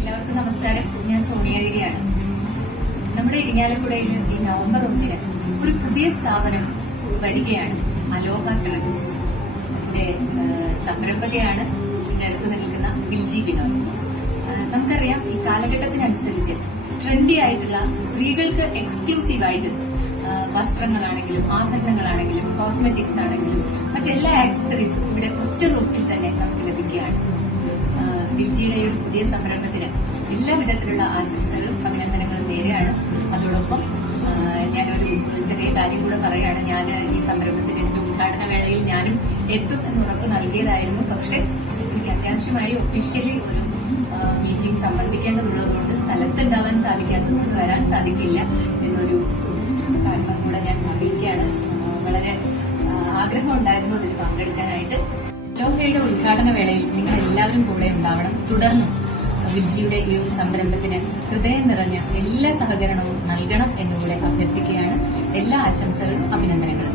എല്ലാവർക്കും നമസ്കാരം. ഞാൻ സോണിയാഗിരിയാണ്. നമ്മുടെ ഇരിങ്ങാലക്കുടയിൽ ഈ നവംബർ 1 ഒരു പുതിയ സ്ഥാപനം വരികയാണ്. അലോഹ ട്രെൻഡ്സ് സംരംഭകയാണ് ഇതിന്റെ അടുത്ത് നിൽക്കുന്ന വിൽജി വിനോദ്. നമുക്കറിയാം, ഈ കാലഘട്ടത്തിനനുസരിച്ച് ട്രെൻഡി ആയിട്ടുള്ള സ്ത്രീകൾക്ക് എക്സ്ക്ലൂസീവായിട്ട് വസ്ത്രങ്ങളാണെങ്കിലും ആഭരണങ്ങളാണെങ്കിലും കോസ്മെറ്റിക്സ് ആണെങ്കിലും മറ്റെല്ലാ ആക്സസറീസും ഇവിടെ ഒറ്റ റൂഫിൽ തന്നെ നമുക്ക് ലഭിക്കുകയാണ്. വിൽജിയുടെ ഒരു പുതിയ സംരംഭത്തിന് എല്ലാ വിധത്തിലുള്ള ആശംസകളും അഭിനന്ദനങ്ങളും നേരെയാണ്. അതോടൊപ്പം ഞാനൊരു ചെറിയ കാര്യം കൂടെ പറയാണ്. ഞാൻ ഈ സംരംഭത്തിന്റെ ഉദ്ഘാടന വേളയിൽ ഞാനും എത്തും എന്ന് ഉറപ്പ് നൽകിയതായിരുന്നു. പക്ഷെ എനിക്ക് അത്യാവശ്യമായി ഒഫീഷ്യലി ഒരു മീറ്റിംഗ് സംബന്ധിക്കേണ്ടതുള്ളതുകൊണ്ട് സ്ഥലത്തുണ്ടാവാൻ സാധിക്കാത്തതുകൊണ്ട് വരാൻ സാധിക്കില്ല എന്നൊരു കാരണം കൂടെ ഞാൻ അറിയിക്കുകയാണ്. വളരെ ആഗ്രഹം ഉണ്ടായിരുന്നു അതിൽ പങ്കെടുക്കാനായിട്ട്. അലോഹയുടെ ഉദ്ഘാടന വേളയിൽ നിങ്ങൾ എല്ലാവരും കൂടെ ഉണ്ടാവണം. തുടർന്നും വിൽജിയുടെ ഈ ഒരു സംരംഭത്തിന് ഹൃദയം നിറഞ്ഞ എല്ലാ സഹകരണവും നൽകണം എന്നുകൂടെ അഭ്യർത്ഥിക്കുകയാണ്. എല്ലാ ആശംസകളും അഭിനന്ദനങ്ങളും.